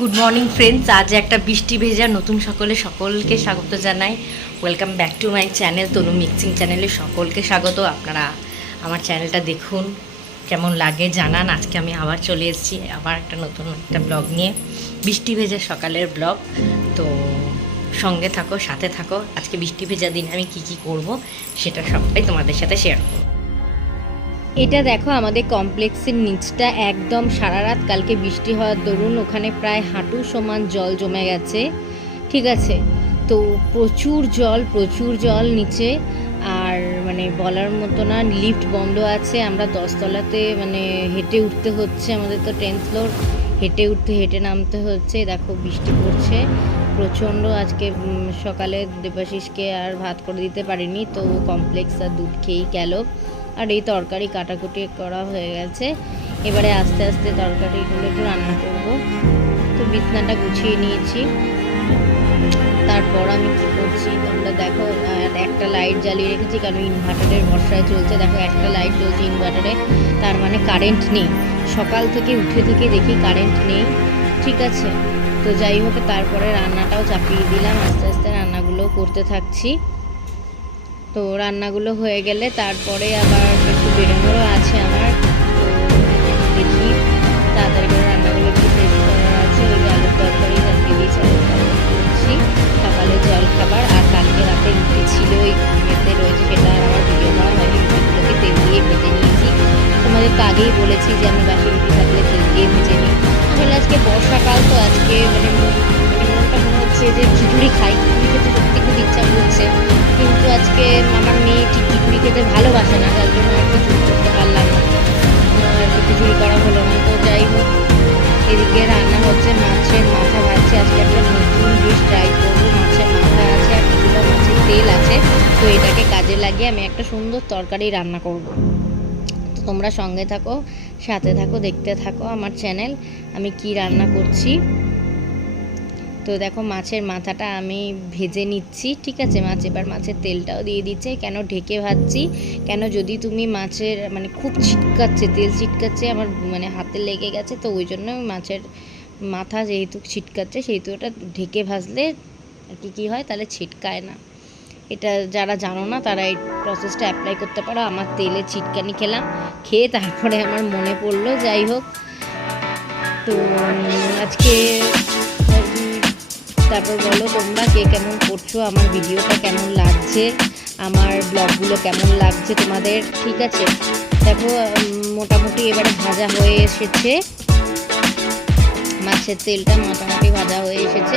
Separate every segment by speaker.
Speaker 1: Good morning friends আজ একটা বৃষ্টি ভেজা নতুন সকলে সকলকে স্বাগত জানাই। Welcome back to my channel Tanu mixing চ্যানেলে সকলকে স্বাগত। আপনারা আমার চ্যানেলটা দেখুন, কেমন লাগে জানান। আজকে আমি আবার চলে এসেছি, আবার একটা নতুন একটা ব্লগ নিয়ে। বৃষ্টি ভেজা সকালের ব্লগ তো সঙ্গে থাকো, সাথে থাকো। আজকে বৃষ্টি ভেজা দিন আমি কি কি করব, সেটা সবটাই তোমাদের সাথে শেয়ার করব। এটা দেখো আমাদের কমপ্লেক্সের নিচটা একদম সারা রাত কালকে বৃষ্টি হওয়ার দরুন ওখানে প্রায় হাঁটু সমান জল জমে গেছে, ঠিক আছে? তো প্রচুর জল প্রচুর জল নিচে, আর মানে বলার মতো না, লিফট বন্ধ আছে, আমরা দশতলাতে মানে হেঁটে উঠতে হচ্ছে আমাদের তো টেন্থ ফ্লোর হেঁটে উঠতে, হেঁটে নামতে হচ্ছে, দেখো বৃষ্টি পড়ছে, প্রচণ্ড আজকে সকালে দেবাশিসকে আর ভাত করে দিতে পারিনি, তো কমপ্লেক্স আর দুধ খেয়েই গেল। আর এই তরকারি কাটাকুটি করা হয়ে গেছে। এবারে আস্তে আস্তে তরকারিগুলো একটু রান্না করব। তো বিছনাটা গুছিয়ে নিয়েছি। তারপর আমি কি করছি, তোমরা দেখো একটা লাইট জ্বালিয়ে রেখেছি, কারণ ইনভার্টারের ভরসায় চলছে। দেখো, একটা লাইট জ্বলছে ইনভার্টারে তার মানে কারেন্ট নেই। সকাল থেকে উঠে থেকে দেখি কারেন্ট নেই, ঠিক আছে? তো যাই হোক, তারপরে রান্নাটাও চাপিয়ে দিলাম। আস্তে আস্তে রান্নাগুলো করতে থাকছি। তো রান্নাগুলো হয়ে গেলে তারপরে আবার একটু বেরোনোরও আছে আমার। তো দেখি তাড়াতাড়ি করে রান্নাগুলো একটু শেষ আছে। ওই আলুর তরকারি চাপিয়ে দিয়েছি আলুর তরকারি সকালে জল খাবার আর কালকে রাতে রুটি ছিল ওই মেতে রয়েছে সেটা আর আমার ভিডিও করা হয়নি। রুটিগুলোকে তেল দিয়ে ভেজে নিয়েছি। তোমাদের তো আগেই বলেছি যে আমি বাসি রুটি থাকলে তেল দিয়ে ভেজে নিই। আসলে আজকে বর্ষাকাল তো আজকে মানে মানে মনটা মনে হচ্ছে যে খিচুড়ি খাই। খিচুড়ি খেতে সত্যি খুব ইচ্ছা করছে। আজকে আমার মেয়ে ঠিক খিচুড়ি খেতে ভালোবাসে না তার জন্য আর খিচুড়ি করতে পারলাম না। একটু খিচুড়ি করা হলো না। তো যাই হোক, এদিকে রান্না হচ্ছে, মাছের মাথা ভাজছে। আজকে একটা নতুন ডিশ ট্রাই করব। মাছের মাথা আছে, আর কিছুটা মাছের তেল আছে। তো এটাকে কাজে লাগিয়ে আমি একটা সুন্দর তরকারি রান্না করব। তো তোমরা সঙ্গে থাকো, সাথে থাকো, দেখতে থাকো আমার চ্যানেল আমি কি রান্না করছি? তো দেখো মাছের মাথাটা আমি ভেজে নিচ্ছি, ঠিক আছে? মাছ এবার মাছের তেলটাও দিয়ে দিচ্ছে। কেন ঢেকে ভাজছি? কেন যদি তুমি মাছের মানে খুব ছিটকাচ্ছে, তেল ছিটকাচ্ছে, আমার মানে হাতে লেগে গেছে, তো ওই জন্য মাছের মাথা যেহেতু ছিটকাচ্ছে, সেহেতু ওটা ঢেকে ভাজলে কি, কী হয়? তাহলে ছিটকায় না। এটা যারা জানো না, তারা এই প্রসেসটা অ্যাপ্লাই করতে পারো। আমার তেলে ছিটকানি খেলাম, খেয়ে তারপরে আমার মনে পড়ল। যাই হোক, তো আজকে তারপর বলো তোমরা কে কেমন করছ, আমার ভিডিওটা কেমন লাগছে, আমার ব্লগগুলো কেমন লাগছে তোমাদের, ঠিক আছে? দেখো মোটামুটি এবারে ভাজা হয়ে এসেছে। মাছের তেলটা মোটামুটি ভাজা হয়ে এসেছে।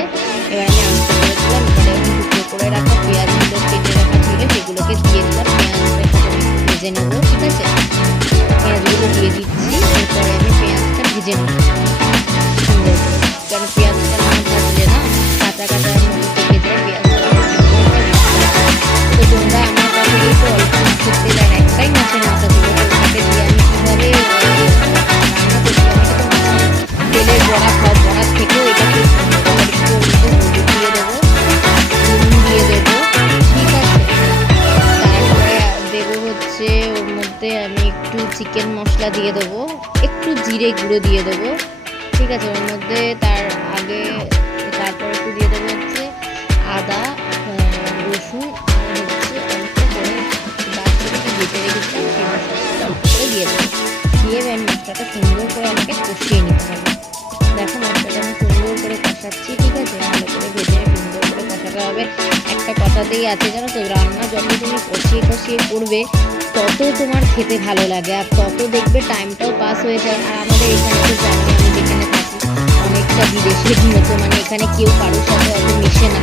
Speaker 1: এবার আমি আনতে করেছিলাম এবারে টুকরো করে রাখা পেঁয়াজগুলো কেটে রাখা ছিল, সেগুলোকে দিয়ে দিলাম, পেঁয়াজটা ভেজে নেব, ঠিক আছে? পেঁয়াজগুলো দিয়ে দিচ্ছি, এরপরে আমি পেঁয়াজটা ভেজে নেব। সুন্দর করে কারণ না তো তোমরা আমার কাছে এই তো অল্প একটাই আমি কীভাবে তেলের দিয়ে দেবো নুন দিয়ে দেবো ঠিক আছে তারপরে দেবো হচ্ছে ওর মধ্যে আমি একটু চিকেন মশলা দিয়ে দেবো একটু জিরে গুঁড়ো দিয়ে দেবো ঠিক আছে ওর মধ্যে তার আগে তারপরে একটু দিয়ে দেবো হচ্ছে আদা রসুন, আর হচ্ছে অল্প করে দিয়ে দেবো। দিয়ে এবার মশলাটা সুন্দর করে আমাকে কষিয়ে নিতে হবে। দেখো মশলাটা আমি সুন্দর করে কষাচ্ছি, ঠিক আছে? ভালো করে ভেজে সুন্দর করে কষাতে হবে। একটা কথাতেই আছে, জানো তো? রান্না যত তুমি কষিয়ে কষিয়ে করবে, তত তোমার খেতে ভালো লাগে, আর তত দেখবে টাইমটাও পাস হয়ে যায়। আর আমাদের এখানে তো জানি অনেকটা বিদেশের মতো মানে এখানে কেউ কারোর সাথে অত মিশে না।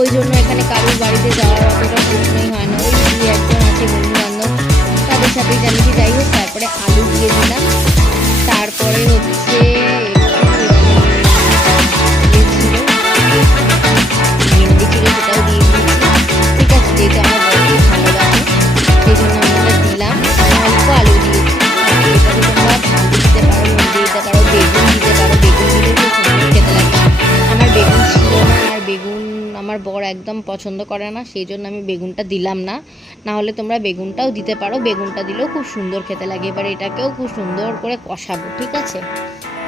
Speaker 1: ওই জন্য এখানে কারোর বাড়িতে যাওয়ার অতটা প্রশ্নই হয় না। ওই দুই একজন আছে বন্ধু বান্ধব তাদের সাথে জানি কি যাই হোক, তারপরে আলু দিয়ে দিলাম। তারপরে হচ্ছে আমার বর একদম পছন্দ করে না, সেই জন্য আমি বেগুনটা দিলাম না। না হলে তোমরা বেগুনটাও দিতে পারো, বেগুনটা দিলেও খুব সুন্দর খেতে লাগে। এবার এটাকেও খুব সুন্দর করে কষাবো, ঠিক আছে?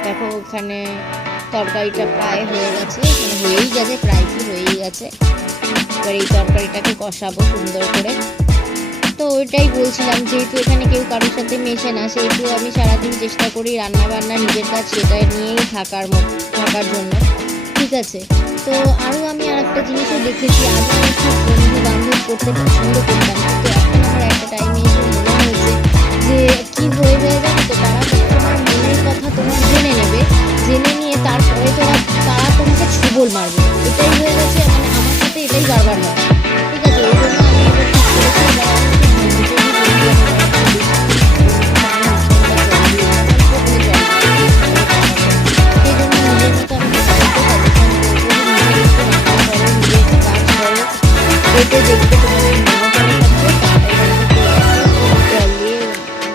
Speaker 1: দেখো ওখানে তরকারিটা প্রায় হয়ে গেছে মানে হয়েই গেছে, প্রায় কি হয়েই গেছে। এবার এই তরকারিটাকে কষাবো সুন্দর করে। তো ওইটাই বলছিলাম, যেহেতু এখানে কেউ কারোর সাথে মেশে না, সেহেতু আমি সারাদিন চেষ্টা করি রান্না বান্না নিজের কাজ সেটা নিয়েই থাকার মতো থাকার জন্য, ঠিক আছে? তো আরও আমি আর একটা জিনিসও দেখেছি, আগে আমি খুব বন্ধু বান্ধব করতে পছন্দ করতাম। তো এখন আমার একটা টাইমে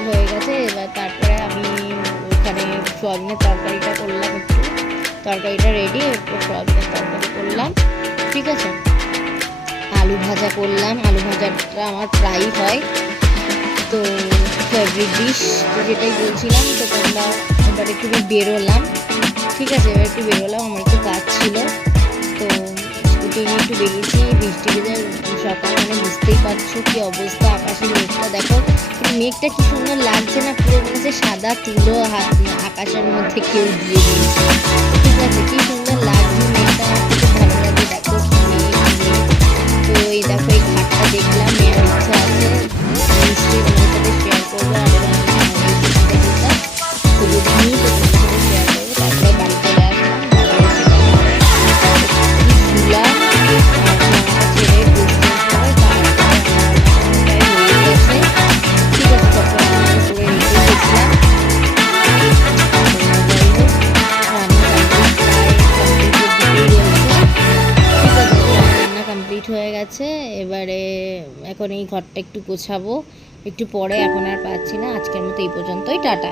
Speaker 1: হয়ে গেছে, এবার তারপরে আমি ওখানে সোয়াবিনের তরকারিটা করলাম একটু। তরকারিটা রেডি এরপর সোয়াবিনের তরকারি করলাম, ঠিক আছে? আলু ভাজা করলাম, আলু ভাজাটা আমার প্রায় হয়। তো ফেভারিট ডিশ যেটাই বলছিলাম, তো তোমরা এবার একটু বেরোলাম, ঠিক আছে? এবার একটু বেরোলাম, আমার একটু কাজ ছিল। তো স্কুটি নিয়ে একটু বেরিয়েছি, বৃষ্টি ভেজে সকাল মানে বুঝতেই পারছ কি অবস্থা আকাশের মেঘটা। দেখো মেঘটা কি সুন্দর লাগছে না, পুরো মনে সাদা, তুলো হাত আকাশের মধ্যে কেউ দিয়ে দিয়েছে ঠিক আছে, কি সুন্দর এখন এই ঘরটা একটু গোছাবো। একটু পরে এখন আর পাচ্ছি না। আজকের মতো এই পর্যন্তই। টাটা।